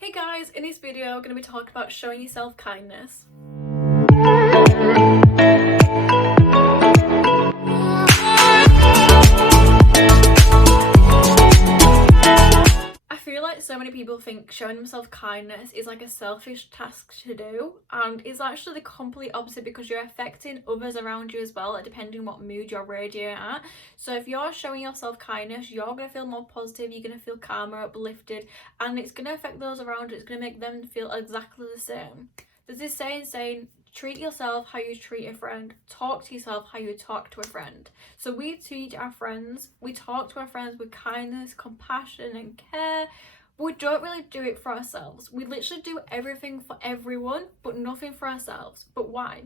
Hey guys, in this video I'm going to be talking about showing yourself kindness. I feel like so many people think showing themselves kindness is like a selfish task to do, and it's actually the complete opposite because you're affecting others around you as well, like depending on what mood you're radiating at. So if you're showing yourself kindness, you're going to feel more positive, you're going to feel calmer, uplifted, and it's going to affect those around you. It's going to make them feel exactly the same. There's this saying, treat yourself how you treat a friend, talk to yourself how you talk to a friend. So we talk to our friends with kindness, compassion and care. But we don't really do it for ourselves. We literally do everything for everyone but nothing for ourselves. But why?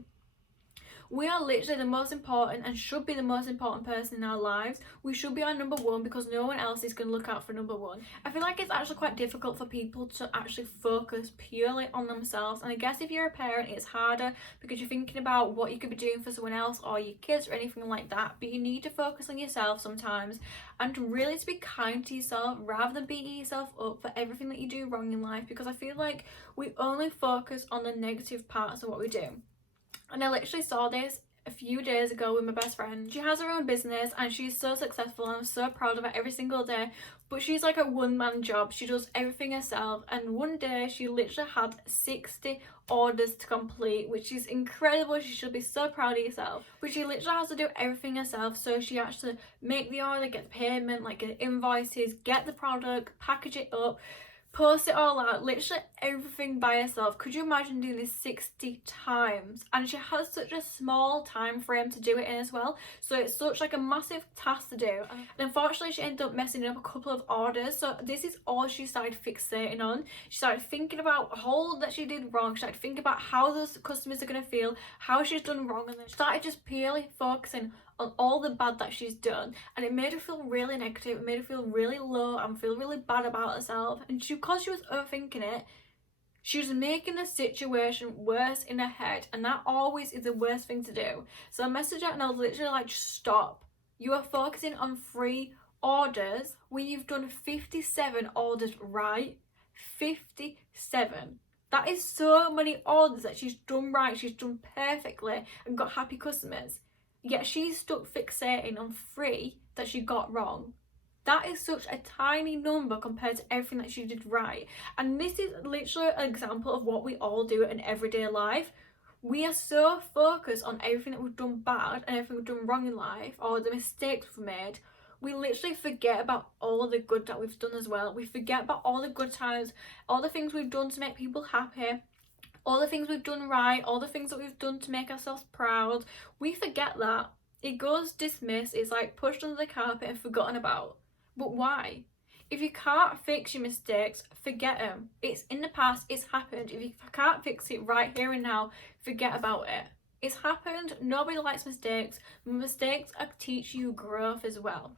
We are literally the most important and should be the most important person in our lives. We should be our number one because no one else is going to look out for number one. I feel like it's actually quite difficult for people to actually focus purely on themselves. And I guess if you're a parent, it's harder because you're thinking about what you could be doing for someone else or your kids or anything like that. But you need to focus on yourself sometimes and really to be kind to yourself rather than beating yourself up for everything that you do wrong in life, because I feel like we only focus on the negative parts of what we do. And I literally saw this a few days ago with my best friend. She has her own business and she's so successful and I'm so proud of her every single day. But she's like a one-man job. She does everything herself. And one day she literally had 60 orders to complete, which is incredible. She should be so proud of herself. But she literally has to do everything herself. So she actually make the order, get the payment, like get invoices, get the product, package it up, post it all out, literally everything by herself. Could you imagine doing this 60 times? And she has such a small time frame to do it in as well, so it's such like a massive task to do. And unfortunately she ended up messing up a couple of orders, so this is all she started fixating on. She started thinking about all that she did wrong. She started thinking about how those customers are going to feel, how she's done wrong, and then she started just purely focusing on all the bad that she's done, and it made her feel really negative. It made her feel really low and feel really bad about herself. And because she was overthinking it, she was making the situation worse in her head, and that always is the worst thing to do. So I messaged her and I was literally like, stop. You are focusing on 3 orders when you've done 57 orders right. 57. That is so many orders that she's done right, she's done perfectly and got happy customers. Yet she's stuck fixating on 3 that she got wrong. That is such a tiny number compared to everything that she did right. And this is literally an example of what we all do in everyday life. We are so focused on everything that we've done bad and everything we've done wrong in life, or the mistakes we've made. We literally forget about all the good that we've done as well. We forget about all the good times, all the things we've done to make people happy, all the things we've done right, all the things that we've done to make ourselves proud. We forget that. It goes dismissed. It's like pushed under the carpet and forgotten about. But why? If you can't fix your mistakes, forget them. It's in the past, it's happened. If you can't fix it right here and now, forget about it. It's happened. Nobody likes mistakes. Mistakes teach you growth as well.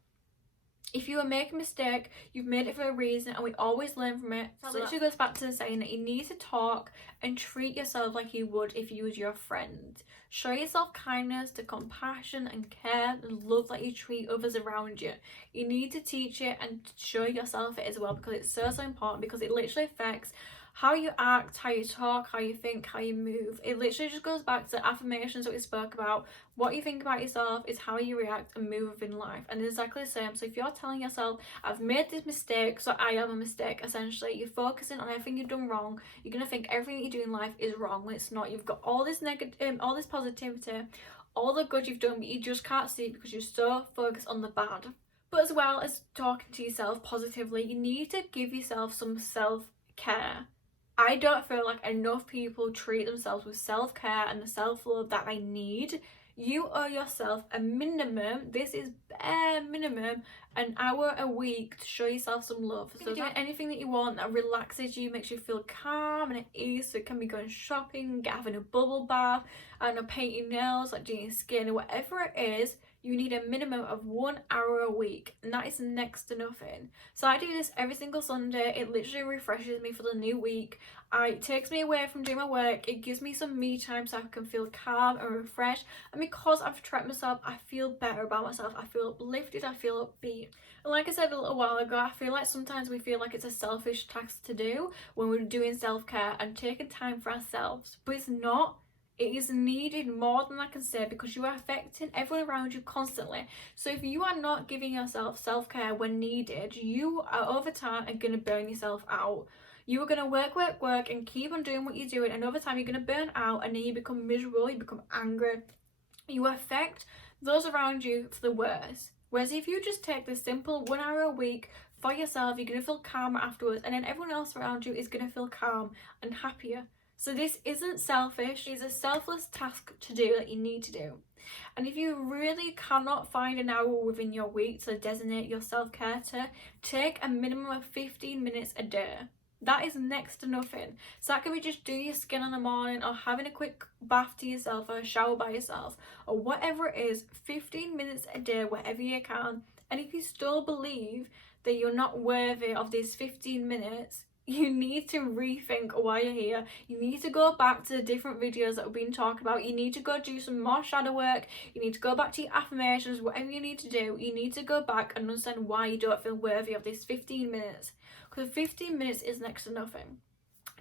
If you make a mistake, you've made it for a reason, and we always learn from it. So it literally goes back to the saying that you need to talk and treat yourself like you would if you was your friend. Show yourself kindness, the compassion and care and love that you treat others around you. You need to teach it and show yourself it as well, because it's so important, because it literally affects how you act, how you talk, how you think, how you move. It literally just goes back to affirmations that we spoke about. What you think about yourself is how you react and move within life, and it's exactly the same. So if you're telling yourself, I've made this mistake, so I am a mistake, essentially you're focusing on everything you've done wrong. You're going to think everything that you do in life is wrong when it's not. You've got all this negative, all this positivity, all the good you've done, but you just can't see it because you're so focused on the bad. But as well as talking to yourself positively, you need to give yourself some self-care. I don't feel like enough people treat themselves with self-care and the self-love that they need. You owe yourself a minimum, this is bare minimum, an hour a week to show yourself some love. So doing anything that you want that relaxes you, makes you feel calm and at ease. So it can be going shopping, having a bubble bath, and painting nails, like doing your skin or whatever it is. you need a minimum of 1 hour a week, and that is next to nothing. So I do this every single Sunday. It literally refreshes me for the new week. It takes me away from doing my work. It gives me some me time so I can feel calm and refreshed, and because I've tracked myself, I feel better about myself. I feel uplifted, I feel upbeat. And like I said a little while ago, I feel like sometimes we feel like it's a selfish task to do when we're doing self-care and taking time for ourselves, but it's not. It is needed more than I can say, because you are affecting everyone around you constantly. So if you are not giving yourself self-care when needed, you are over time are going to burn yourself out. You are going to work and keep on doing what you're doing, and over time you're going to burn out, and then you become miserable, you become angry. You affect those around you for the worse. Whereas if you just take the simple 1 hour a week for yourself, you're going to feel calmer afterwards, and then everyone else around you is going to feel calm and happier. So this isn't selfish, it's a selfless task to do that you need to do. And if you really cannot find an hour within your week to designate your self-care to, take a minimum of 15 minutes a day. That is next to nothing. So that could be just doing your skin in the morning, or having a quick bath to yourself, or a shower by yourself, or whatever it is. 15 minutes a day, wherever you can. And if you still believe that you're not worthy of these 15 minutes, you need to rethink why you're here. You need to go back to the different videos that we've been talking about. You need to go do some more shadow work. You need to go back to your affirmations, whatever you need to do. You need to go back and understand why you don't feel worthy of these 15 minutes. Because 15 minutes is next to nothing.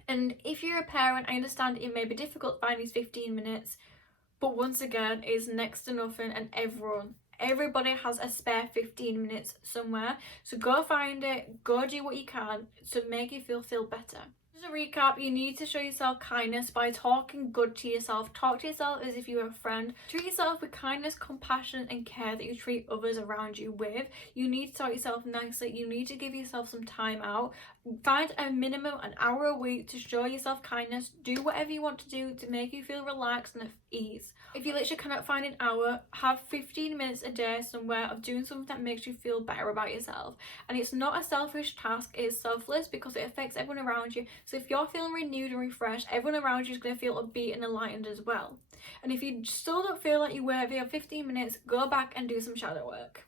And if you're a parent, I understand it may be difficult to find these 15 minutes. But once again, it's next to nothing, and everybody has a spare 15 minutes somewhere. So go find it, go do what you can to make you feel better. Just a recap, you need to show yourself kindness by talking good to yourself. Talk to yourself as if you were a friend. Treat yourself with kindness, compassion and care that you treat others around you with. You need to talk yourself nicely. You need to give yourself some time out. Find a minimum an hour a week to show yourself kindness. Do whatever you want to do to make you feel relaxed and at ease. If you literally cannot find an hour, have 15 minutes a day somewhere of doing something that makes you feel better about yourself. And it's not a selfish task, it is selfless because it affects everyone around you. So if you're feeling renewed and refreshed, everyone around you is going to feel upbeat and enlightened as well. And if you still don't feel like you're worthy of 15 minutes, go back and do some shadow work.